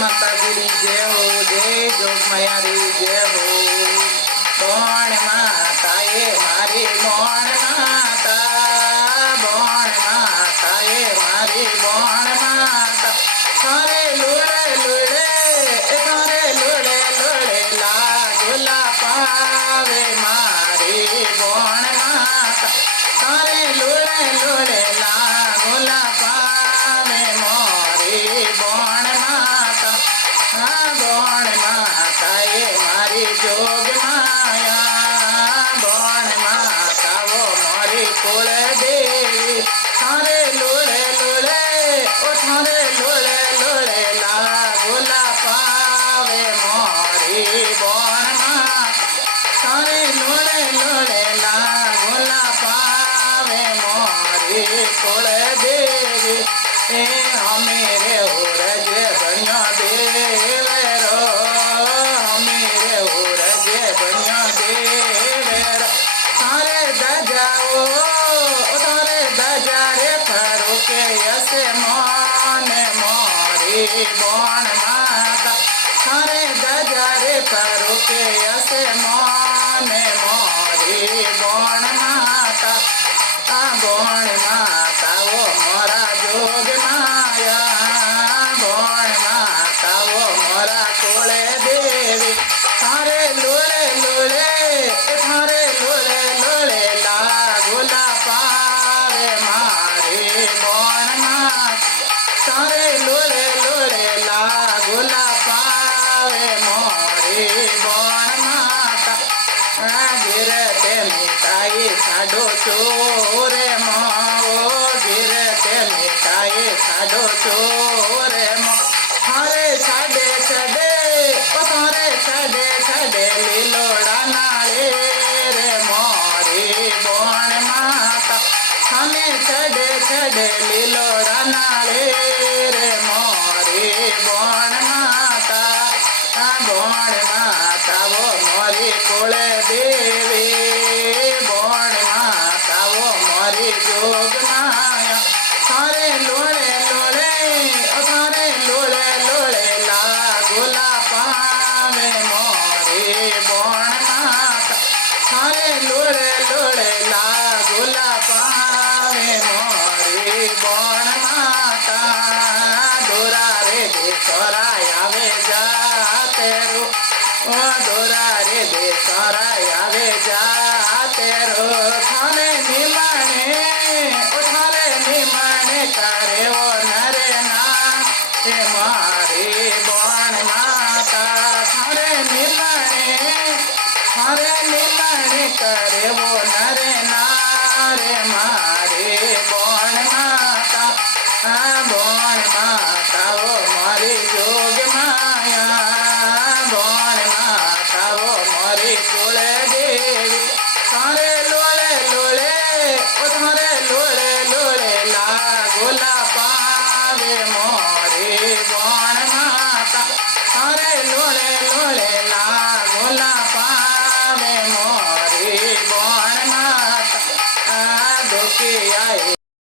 માતાજી જય હો, જય જોગમાયારી જય હો. બોણ માતા એ મારી બોણ માતા, બોણ માતા એ મારી બોણ માતા. થારે લુડે લુડે થારે લુડે લુડે લાગોલા પાવે મારી બોણ માતા. થારે લુડે લુડે લાગોલા પાવે મોરી બોણ માતા. હા બોણ માતા એ મારી જોગ માયા, બોણ માતા વો મોરી કુળ દેવી. થારે લુડે લુડે થારે લુડે લુડે લાગોલા પાવે મોરી બોણ માતા. થારે લુડે લુડે લાગોલા પાવે મોરી કુળ દેવી. એ અમે રે ઉરજ ભણ્યો દેવેરો, અમે રે ઉરજ ભણ્યો દેવેરો. થારે દજાઓ થારે દજા રે ખરું કે યસે મોને મોરી બોણ માતા. થારે દજા રે ખરું કે યસે મોને મોરી બોણ માતા. આ બોણ માતા ઓ મોરા જોગ માયા, બોણ માતા ઓ મોરા કુળે દેવી. થારે લુડે લુડે થારે લુડે લુડે લાગોલા પાવે મારી બોણ માતા. થારે લુડે લુડે લાગોલા પાવે મોરી બોણ માતા. ગીર તે મીઠાઈ સાડો ચોરે માવો, ગીર તે મીઠાઈ સાડો ચોરે મો. થારે છડે છડે થારે છડે છડે લીલોડા નાળે રે મોરી બોણ માતા. થાને છડે છડે લીલોડા નાળે રે મોરી બોણ માતા. આ બોણ માતા વો મોરી કુળ દેવી, બોણ માતા વો મોરી જોગ માયા. થારે લોડે લોડે થારે લોડે લોડે લાગોલા પાવે મોરી બોણ માતા. થારે લોડે લોડે લાગોલા પાવે મોરી બોણ માતા. દોરા રે દેશોરા આવે જાતે રો, દોરા રે દેશોરા આવે જાતે રો. થાને નિમાણે થારે નિમાણે કરે ઓ નરે ના એ મારી બોણ માતા. થારે નિમાણે કરે વો નરે ના રે મારી બોણ માતા. આ બોણ માતા